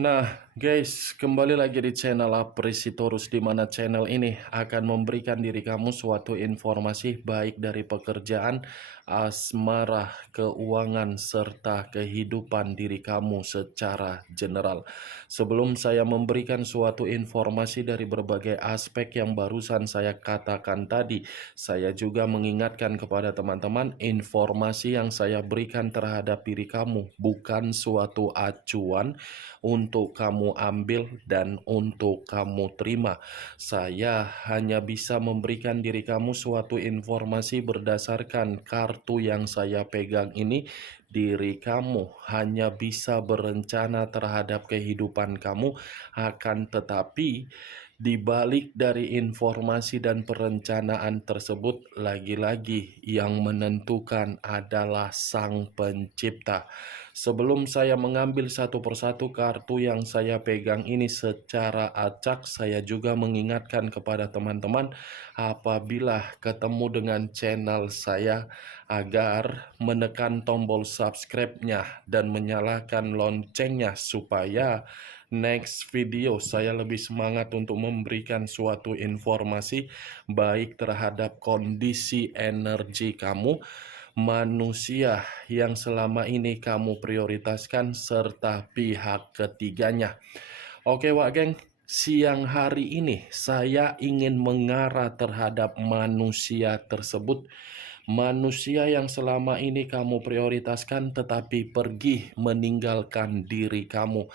Nah, guys, kembali lagi di channel Apresitorus, di mana channel ini akan memberikan diri kamu suatu informasi baik dari pekerjaan, asmara, keuangan, serta kehidupan diri kamu secara general. Sebelum saya memberikan suatu informasi dari berbagai aspek yang barusan saya katakan tadi, saya juga mengingatkan kepada teman-teman, informasi yang saya berikan terhadap diri kamu bukan suatu acuan untuk kamu ambil dan untuk kamu terima. Saya hanya bisa memberikan diri kamu suatu informasi berdasarkan kartu yang saya pegang ini. Diri kamu hanya bisa berencana terhadap kehidupan kamu, akan tetapi di balik dari informasi dan perencanaan tersebut, lagi-lagi yang menentukan adalah Sang Pencipta. Sebelum saya mengambil satu persatu kartu yang saya pegang ini secara acak, saya juga mengingatkan kepada teman-teman apabila ketemu dengan channel saya agar menekan tombol subscribe-nya dan menyalakan loncengnya supaya next video saya lebih semangat untuk memberikan suatu informasi baik terhadap kondisi energi kamu, manusia yang selama ini kamu prioritaskan, serta pihak ketiganya. Oke Wak Geng, siang hari ini saya ingin mengarah terhadap manusia tersebut. Manusia yang selama ini kamu prioritaskan tetapi pergi meninggalkan diri kamu.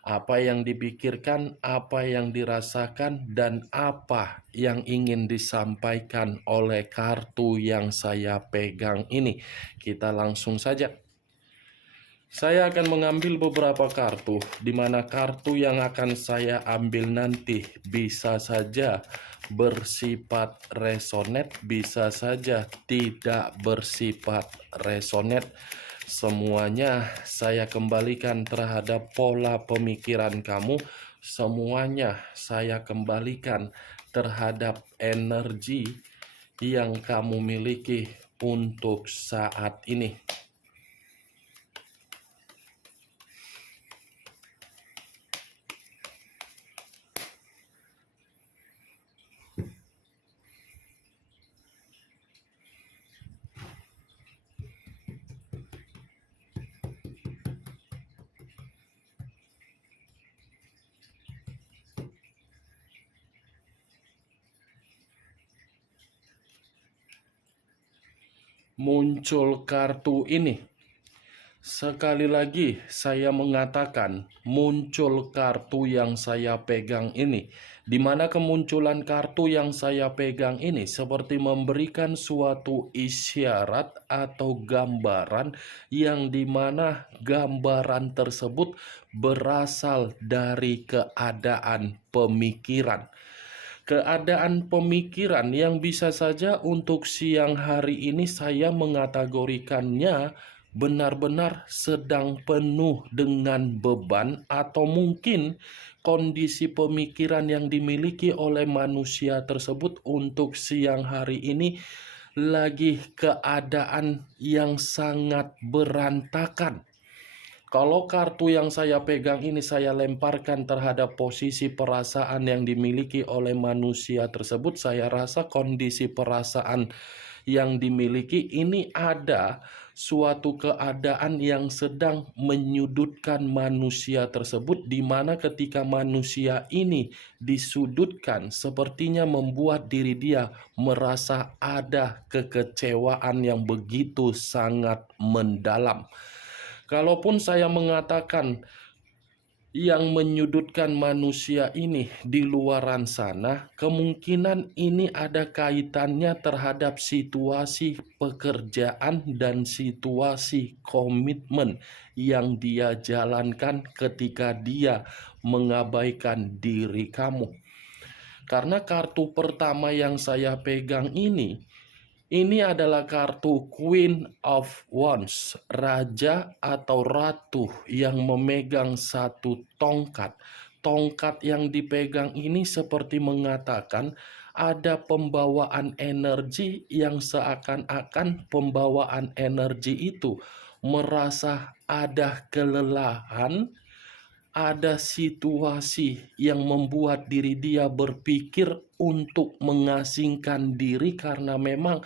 Apa yang dipikirkan, apa yang dirasakan, dan apa yang ingin disampaikan oleh kartu yang saya pegang ini. Kita langsung saja. Saya akan mengambil beberapa kartu, di mana kartu yang akan saya ambil nanti bisa saja bersifat resonate, bisa saja tidak bersifat resonate. Semuanya saya kembalikan terhadap pola pemikiran kamu, semuanya saya kembalikan terhadap energi yang kamu miliki untuk saat ini. Muncul kartu ini. Sekali lagi saya mengatakan muncul kartu yang saya pegang ini, di mana kemunculan kartu yang saya pegang ini seperti memberikan suatu isyarat atau gambaran yang dimana gambaran tersebut berasal dari keadaan pemikiran. Keadaan pemikiran yang bisa saja untuk siang hari ini saya mengategorikannya benar-benar sedang penuh dengan beban, atau mungkin kondisi pemikiran yang dimiliki oleh manusia tersebut untuk siang hari ini lagi keadaan yang sangat berantakan. Kalau kartu yang saya pegang ini saya lemparkan terhadap posisi perasaan yang dimiliki oleh manusia tersebut, saya rasa kondisi perasaan yang dimiliki ini ada suatu keadaan yang sedang menyudutkan manusia tersebut, di mana ketika manusia ini disudutkan sepertinya membuat diri dia merasa ada kekecewaan yang begitu sangat mendalam. Kalaupun saya mengatakan yang menyudutkan manusia ini di luaran sana, kemungkinan ini ada kaitannya terhadap situasi pekerjaan dan situasi komitmen yang dia jalankan ketika dia mengabaikan diri kamu. Karena kartu pertama yang saya pegang ini adalah kartu Queen of Wands, raja atau ratu yang memegang satu tongkat. Tongkat yang dipegang ini seperti mengatakan ada pembawaan energi yang seakan-akan pembawaan energi itu merasa ada kelelahan, ada situasi yang membuat diri dia berpikir untuk mengasingkan diri karena memang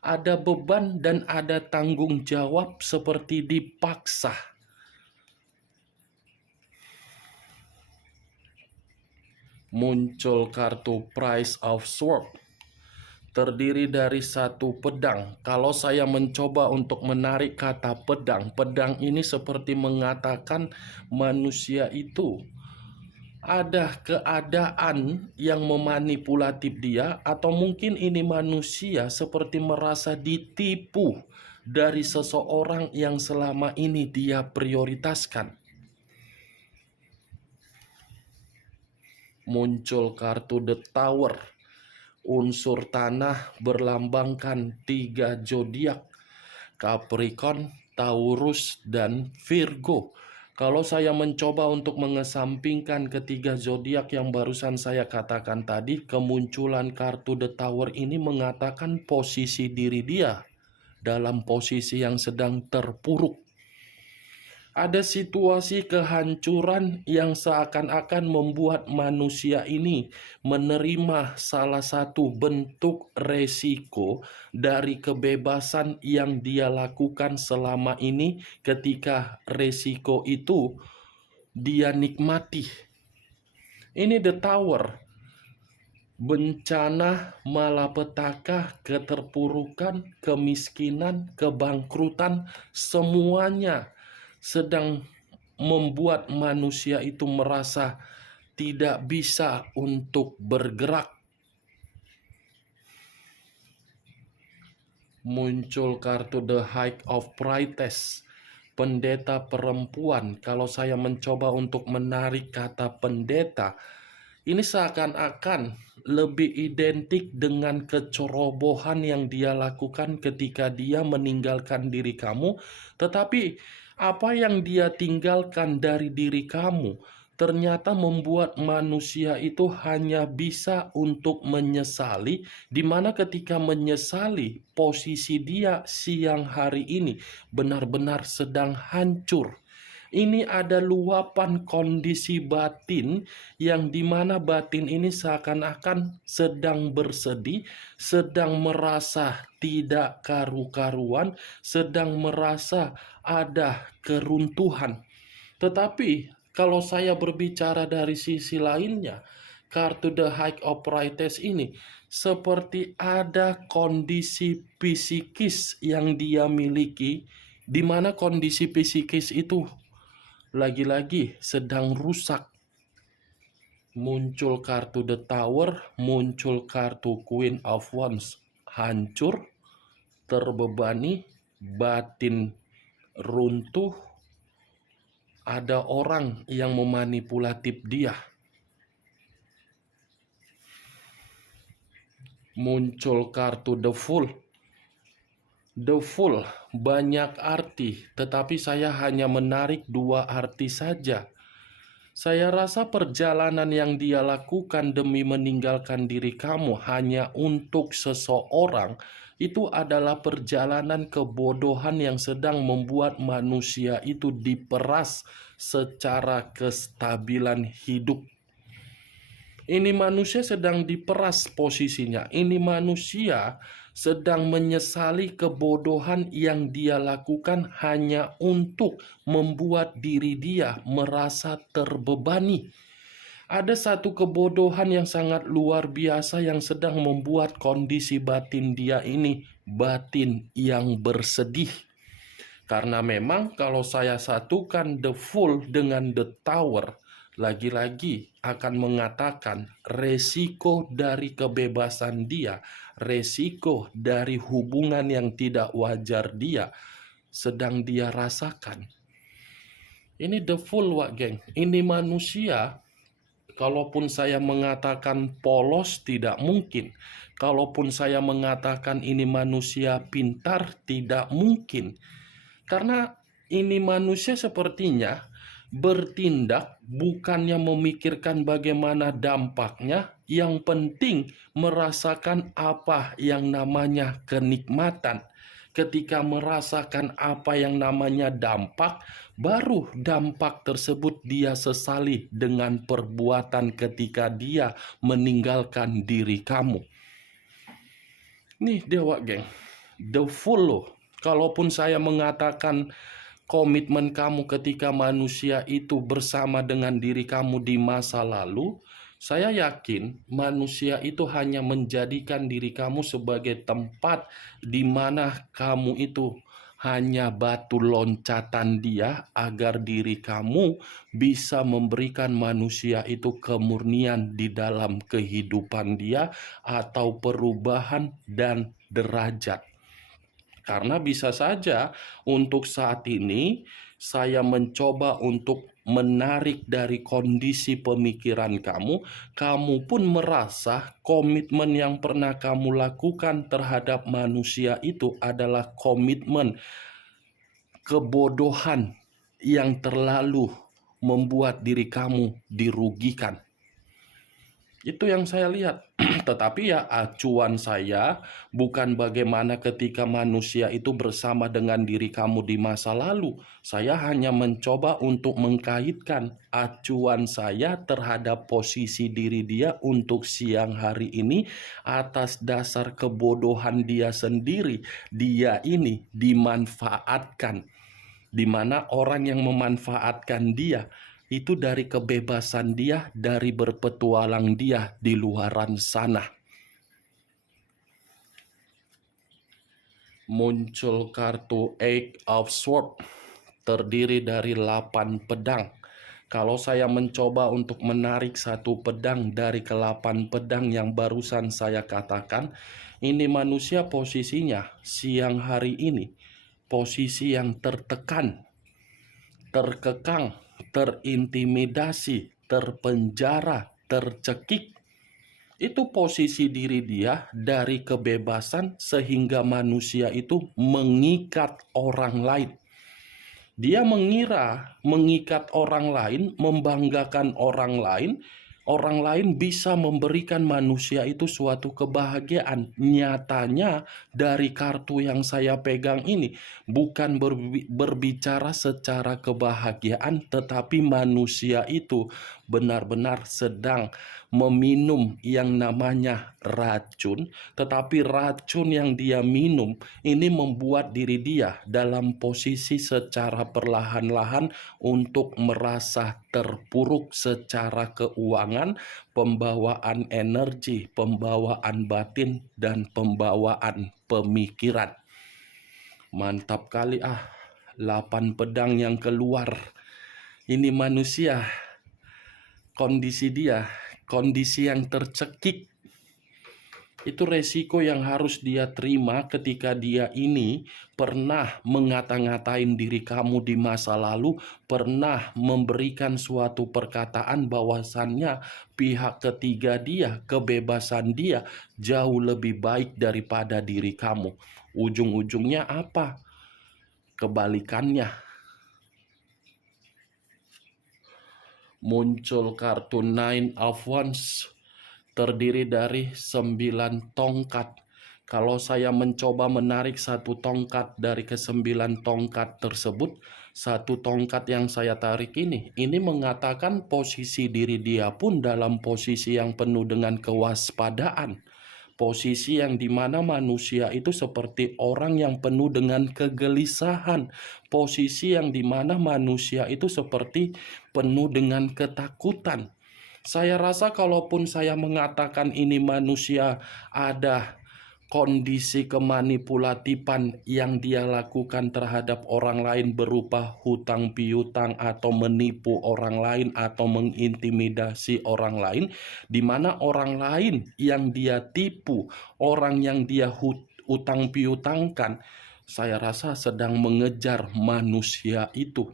ada beban dan ada tanggung jawab seperti dipaksa. Muncul kartu Price of Sword, terdiri dari satu pedang. Kalau saya mencoba untuk menarik kata pedang, pedang ini seperti mengatakan manusia itu ada keadaan yang memanipulatif dia, atau mungkin ini manusia seperti merasa ditipu dari seseorang yang selama ini dia prioritaskan. Muncul kartu The Tower, unsur tanah berlambangkan 3 zodiak, Capricorn, Taurus, dan Virgo. Kalau saya mencoba untuk mengesampingkan ketiga zodiak yang barusan saya katakan tadi, kemunculan kartu The Tower ini mengatakan posisi diri dia dalam posisi yang sedang terpuruk. Ada situasi kehancuran yang seakan-akan membuat manusia ini menerima salah satu bentuk resiko dari kebebasan yang dia lakukan selama ini, ketika resiko itu dia nikmati. Ini The Tower. Bencana, malapetaka, keterpurukan, kemiskinan, kebangkrutan, semuanya sedang membuat manusia itu merasa tidak bisa untuk bergerak. Muncul kartu The High of Priestess, pendeta perempuan. Kalau saya mencoba untuk menarik kata pendeta, ini seakan-akan lebih identik dengan kecerobohan yang dia lakukan ketika dia meninggalkan diri kamu. Tetapi apa yang dia tinggalkan dari diri kamu ternyata membuat manusia itu hanya bisa untuk menyesali, di mana ketika menyesali, posisi dia siang hari ini benar-benar sedang hancur. Ini ada luapan kondisi batin yang dimana batin ini seakan-akan sedang bersedih, sedang merasa tidak karu-karuan, sedang merasa ada keruntuhan. Tetapi kalau saya berbicara dari sisi lainnya, kartu The High of Priestess ini seperti ada kondisi psikis yang dia miliki, di mana kondisi psikis itu lagi-lagi sedang rusak. Muncul kartu The Tower, muncul kartu Queen of Wands, hancur, terbebani, batin runtuh, ada orang yang memanipulatif dia. Muncul kartu The Fool. The Fool banyak arti, tetapi saya hanya menarik 2 arti saja. Saya rasa perjalanan yang dia lakukan demi meninggalkan diri kamu hanya untuk seseorang, itu adalah perjalanan kebodohan yang sedang membuat manusia itu diperas secara kestabilan hidup. Ini manusia sedang diperas posisinya. Ini manusia sedang menyesali kebodohan yang dia lakukan hanya untuk membuat diri dia merasa terbebani. Ada satu kebodohan yang sangat luar biasa yang sedang membuat kondisi batin dia ini batin yang bersedih. Karena memang kalau saya satukan The Fool dengan The Tower, lagi-lagi akan mengatakan resiko dari kebebasan dia, resiko dari hubungan yang tidak wajar dia sedang dia rasakan. Ini The Fool, Wak Geng. Ini manusia, kalaupun saya mengatakan polos, tidak mungkin. Kalaupun saya mengatakan ini manusia pintar, tidak mungkin. Karena ini manusia sepertinya bertindak bukannya memikirkan bagaimana dampaknya, yang penting merasakan apa yang namanya kenikmatan. Ketika merasakan apa yang namanya dampak, baru dampak tersebut dia sesali dengan perbuatan ketika dia meninggalkan diri kamu. Nih Dewa geng, the full loh. Kalaupun saya mengatakan komitmen kamu ketika manusia itu bersama dengan diri kamu di masa lalu, saya yakin manusia itu hanya menjadikan diri kamu sebagai tempat di mana kamu itu hanya batu loncatan dia agar diri kamu bisa memberikan manusia itu kemurnian di dalam kehidupan dia atau perubahan dan derajat. Karena bisa saja untuk saat ini saya mencoba untuk menarik dari kondisi pemikiran kamu, kamu pun merasa komitmen yang pernah kamu lakukan terhadap manusia itu adalah komitmen kebodohan yang terlalu membuat diri kamu dirugikan. Itu yang saya lihat. Tetapi ya acuan saya bukan bagaimana ketika manusia itu bersama dengan diri kamu di masa lalu. Saya hanya mencoba untuk mengkaitkan acuan saya terhadap posisi diri dia untuk siang hari ini atas dasar kebodohan dia sendiri. Dia ini dimanfaatkan, di mana orang yang memanfaatkan dia itu dari kebebasan dia, dari berpetualang dia di luaran sana. Muncul kartu Eight of Swords, terdiri dari 8 pedang. Kalau saya mencoba untuk menarik satu pedang dari ke-8 pedang yang barusan saya katakan, ini manusia posisinya siang hari ini, posisi yang tertekan, terkekang, terintimidasi, terpenjara, tercekik. Itu posisi diri dia dari kebebasan sehingga manusia itu mengikat orang lain. Dia mengira mengikat orang lain, membanggakan orang lain bisa memberikan manusia itu suatu kebahagiaan. Nyatanya dari kartu yang saya pegang ini bukan berbicara secara kebahagiaan, tetapi manusia itu benar-benar sedang meminum yang namanya racun, tetapi racun yang dia minum ini membuat diri dia dalam posisi secara perlahan-lahan untuk merasa terpuruk secara keuangan, pembawaan energi, pembawaan batin, dan pembawaan pemikiran. Mantap kali 8 pedang yang keluar. Ini manusia, kondisi dia, kondisi yang tercekik. Itu resiko yang harus dia terima ketika dia ini pernah mengata-ngatain diri kamu di masa lalu, pernah memberikan suatu perkataan bahwasannya pihak ketiga dia, kebebasan dia jauh lebih baik daripada diri kamu. Ujung-ujungnya apa? Kebalikannya. Muncul kartu Nine of Wands, terdiri dari 9 tongkat. Kalau saya mencoba menarik satu tongkat dari ke-9 tongkat tersebut, satu tongkat yang saya tarik ini mengatakan posisi diri dia pun dalam posisi yang penuh dengan kewaspadaan. Posisi yang dimana manusia itu seperti orang yang penuh dengan kegelisahan. Posisi yang dimana manusia itu seperti penuh dengan ketakutan. Saya rasa kalaupun saya mengatakan ini manusia ada kondisi kemanipulatifan yang dia lakukan terhadap orang lain berupa hutang piutang atau menipu orang lain atau mengintimidasi orang lain, di mana orang lain yang dia tipu, orang yang dia hutang piutangkan, saya rasa sedang mengejar manusia itu.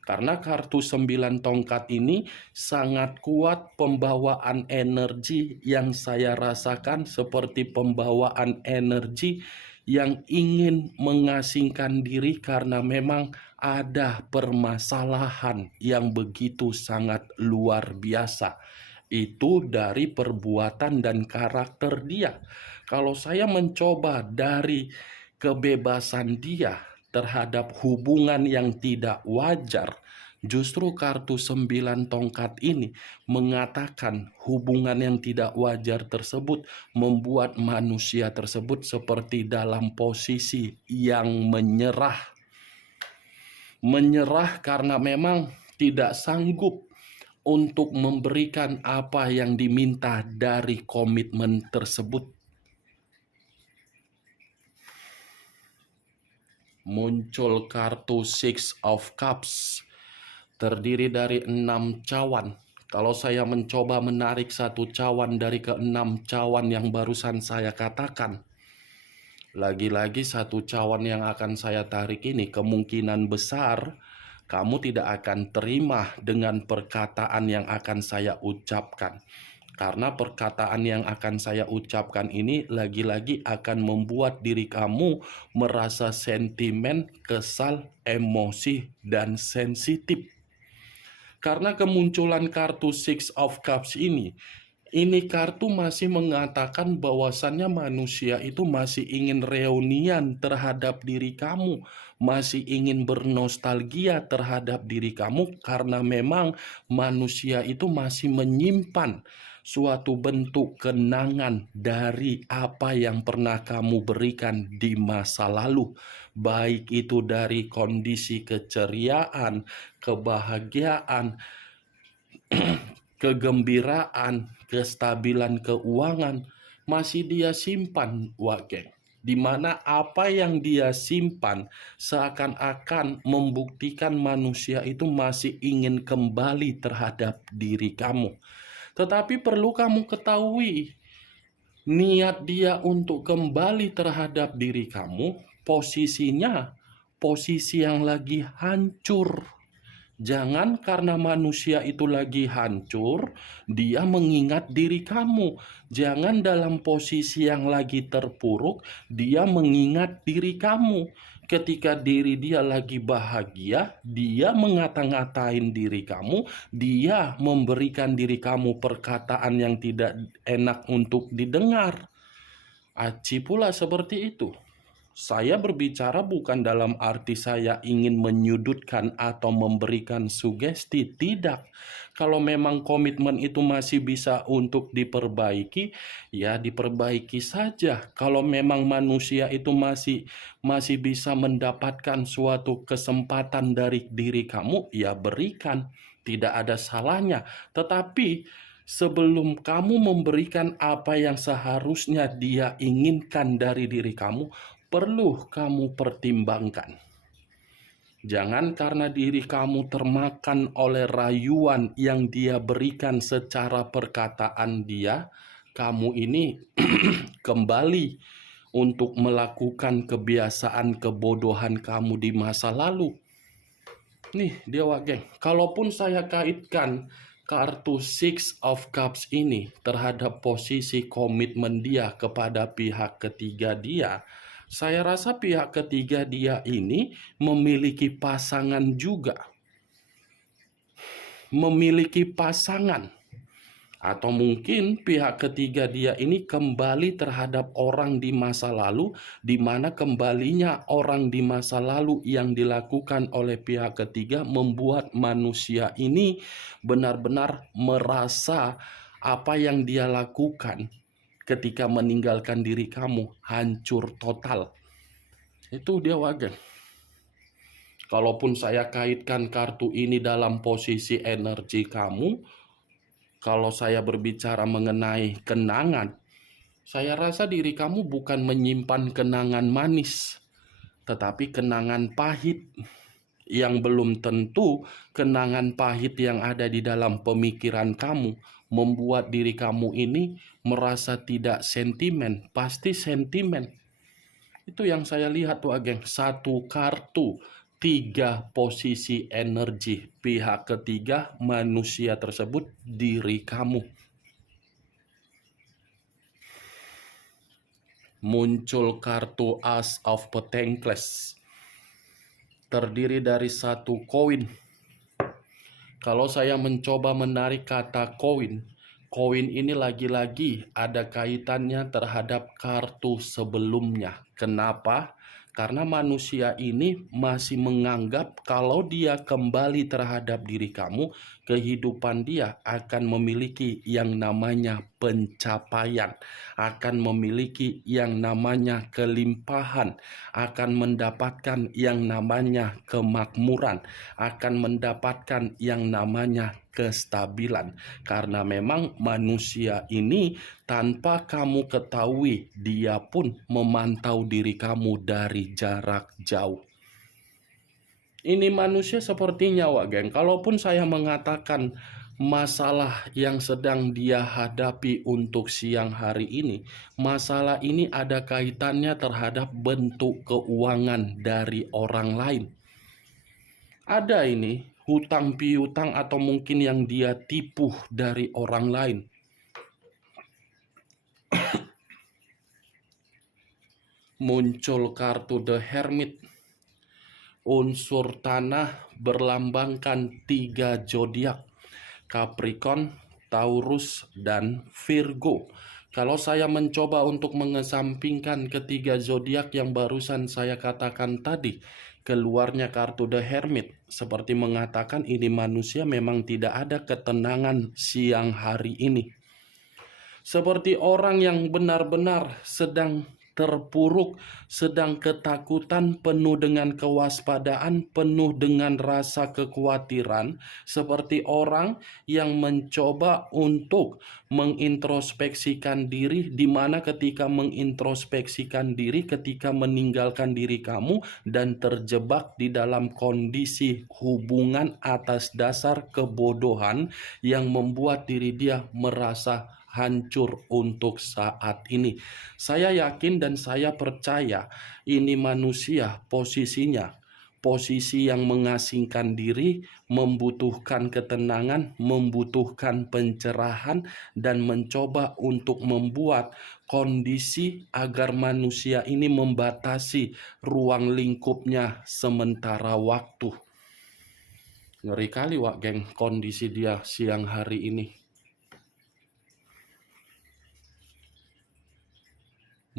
Karena kartu 9 tongkat ini sangat kuat pembawaan energi yang saya rasakan seperti pembawaan energi yang ingin mengasingkan diri karena memang ada permasalahan yang begitu sangat luar biasa. Itu dari perbuatan dan karakter dia. Kalau saya mencoba dari kebebasan dia terhadap hubungan yang tidak wajar, justru kartu 9 tongkat ini mengatakan hubungan yang tidak wajar tersebut membuat manusia tersebut seperti dalam posisi yang menyerah. Menyerah karena memang tidak sanggup untuk memberikan apa yang diminta dari komitmen tersebut. Muncul kartu Six of Cups, terdiri dari 6 cawan. Kalau saya mencoba menarik satu cawan dari ke-6 cawan yang barusan saya katakan, lagi-lagi satu cawan yang akan saya tarik ini kemungkinan besar kamu tidak akan terima dengan perkataan yang akan saya ucapkan. Karena perkataan yang akan saya ucapkan ini lagi-lagi akan membuat diri kamu merasa sentimen, kesal, emosi, dan sensitif. Karena kemunculan kartu Six of Cups ini kartu masih mengatakan bahwasannya manusia itu masih ingin reunian terhadap diri kamu, masih ingin bernostalgia terhadap diri kamu karena memang manusia itu masih menyimpan suatu bentuk kenangan dari apa yang pernah kamu berikan di masa lalu, baik itu dari kondisi keceriaan, kebahagiaan, kegembiraan, kestabilan keuangan, masih dia simpan, geng. Di mana apa yang dia simpan seakan-akan membuktikan manusia itu masih ingin kembali terhadap diri kamu. Tetapi perlu kamu ketahui, niat dia untuk kembali terhadap diri kamu, posisinya posisi yang lagi hancur. Jangan karena manusia itu lagi hancur, dia mengingat diri kamu. Jangan dalam posisi yang lagi terpuruk, dia mengingat diri kamu. Ketika diri dia lagi bahagia, dia ngata-ngatain diri kamu, dia memberikan diri kamu perkataan yang tidak enak untuk didengar. Aci pula seperti itu. Saya berbicara bukan dalam arti saya ingin menyudutkan atau memberikan sugesti, tidak. Kalau memang komitmen itu masih bisa untuk diperbaiki, ya diperbaiki saja. Kalau memang manusia itu masih bisa mendapatkan suatu kesempatan dari diri kamu, ya berikan. Tidak ada salahnya. Tetapi sebelum kamu memberikan apa yang seharusnya dia inginkan dari diri kamu, perlu kamu pertimbangkan. Jangan karena diri kamu termakan oleh rayuan yang dia berikan secara perkataan dia, kamu ini kembali untuk melakukan kebiasaan kebodohan kamu di masa lalu. Nih dia geng, kalaupun saya kaitkan kartu Six of Cups ini terhadap posisi komitmen dia kepada pihak ketiga dia, saya rasa pihak ketiga dia ini memiliki pasangan juga. Memiliki pasangan. Atau mungkin pihak ketiga dia ini kembali terhadap orang di masa lalu, di mana kembalinya orang di masa lalu yang dilakukan oleh pihak ketiga membuat manusia ini benar-benar merasa apa yang dia lakukan ketika meninggalkan diri kamu hancur total. Itu dia wagen. Kalaupun saya kaitkan kartu ini dalam posisi energi kamu, kalau saya berbicara mengenai kenangan, saya rasa diri kamu bukan menyimpan kenangan manis, tetapi kenangan pahit. Yang belum tentu kenangan pahit yang ada di dalam pemikiran kamu membuat diri kamu ini merasa tidak sentimen. Pasti sentimen. Itu yang saya lihat tuh geng. Satu kartu, 3 posisi energi. Pihak ketiga manusia tersebut diri kamu. Muncul kartu Ace of Pentacles. Terdiri dari 1 koin. Kalau saya mencoba menarik kata koin, koin ini lagi-lagi ada kaitannya terhadap kartu sebelumnya. Kenapa? Karena manusia ini masih menganggap kalau dia kembali terhadap diri kamu, kehidupan dia akan memiliki yang namanya pencapaian, akan memiliki yang namanya kelimpahan, akan mendapatkan yang namanya kemakmuran, akan mendapatkan yang namanya kestabilan. Karena memang manusia ini tanpa kamu ketahui, dia pun memantau diri kamu dari jarak jauh. Ini manusia seperti nyawa, geng. Kalaupun saya mengatakan masalah yang sedang dia hadapi untuk siang hari ini, masalah ini ada kaitannya terhadap bentuk keuangan dari orang lain. Ada ini hutang piutang atau mungkin yang dia tipu dari orang lain. Muncul kartu The Hermit. Unsur tanah berlambangkan 3 zodiak, Capricorn, Taurus, dan Virgo. Kalau saya mencoba untuk mengesampingkan ketiga zodiak yang barusan saya katakan tadi, keluarnya kartu The Hermit seperti mengatakan ini manusia memang tidak ada ketenangan siang hari ini. Seperti orang yang benar-benar sedang terpuruk, sedang ketakutan, penuh dengan kewaspadaan, penuh dengan rasa kekhawatiran, seperti orang yang mencoba untuk mengintrospeksikan diri, di mana ketika mengintrospeksikan diri, ketika meninggalkan diri kamu dan terjebak di dalam kondisi hubungan atas dasar kebodohan yang membuat diri dia merasa hancur untuk saat ini. Saya yakin dan saya percaya ini manusia posisinya posisi yang mengasingkan diri, membutuhkan ketenangan, membutuhkan pencerahan, dan mencoba untuk membuat kondisi agar manusia ini membatasi ruang lingkupnya sementara waktu. Ngeri kali, Wak, geng, kondisi dia siang hari ini.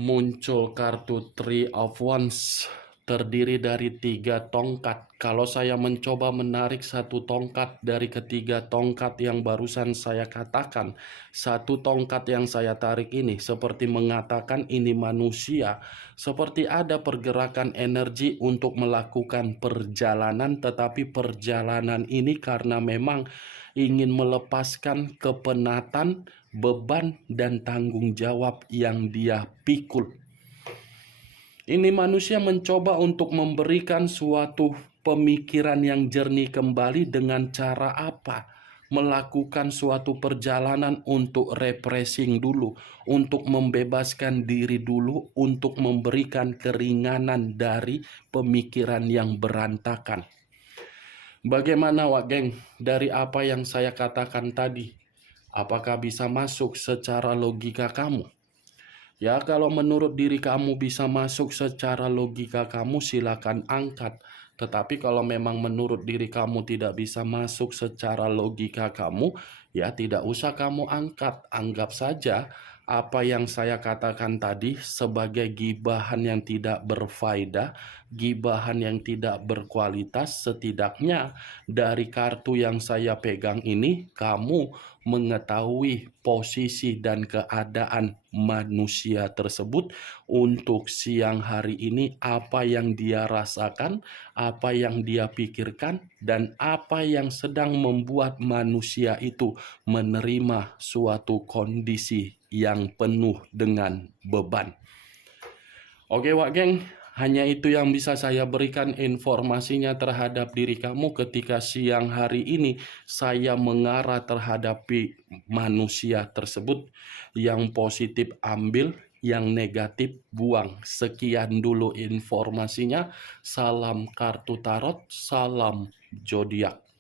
Muncul kartu Three of Wands, terdiri dari 3 tongkat. Kalau saya mencoba menarik 1 tongkat dari ketiga tongkat yang barusan saya katakan, 1 tongkat yang saya tarik ini seperti mengatakan ini manusia, seperti ada pergerakan energi untuk melakukan perjalanan, tetapi perjalanan ini karena memang ingin melepaskan kepenatan, beban, dan tanggung jawab yang dia pikul. Ini manusia mencoba untuk memberikan suatu pemikiran yang jernih kembali dengan cara apa? Melakukan suatu perjalanan untuk refreshing dulu, untuk membebaskan diri dulu, untuk memberikan keringanan dari pemikiran yang berantakan. Bagaimana, Wak, geng, dari apa yang saya katakan tadi? Apakah bisa masuk secara logika kamu? Ya, kalau menurut diri kamu bisa masuk secara logika kamu, silakan angkat. Tetapi kalau memang menurut diri kamu tidak bisa masuk secara logika kamu, ya tidak usah kamu angkat. Anggap saja apa yang saya katakan tadi sebagai gibahan yang tidak berfaedah, gibahan yang tidak berkualitas. Setidaknya dari kartu yang saya pegang ini, kamu mengetahui posisi dan keadaan manusia tersebut untuk siang hari ini, apa yang dia rasakan, apa yang dia pikirkan, dan apa yang sedang membuat manusia itu menerima suatu kondisi yang penuh dengan beban. Oke, Wak, geng, hanya itu yang bisa saya berikan informasinya terhadap diri kamu ketika siang hari ini saya mengarah terhadap manusia tersebut. Yang positif ambil, yang negatif buang. Sekian dulu informasinya. Salam kartu tarot, salam zodiak.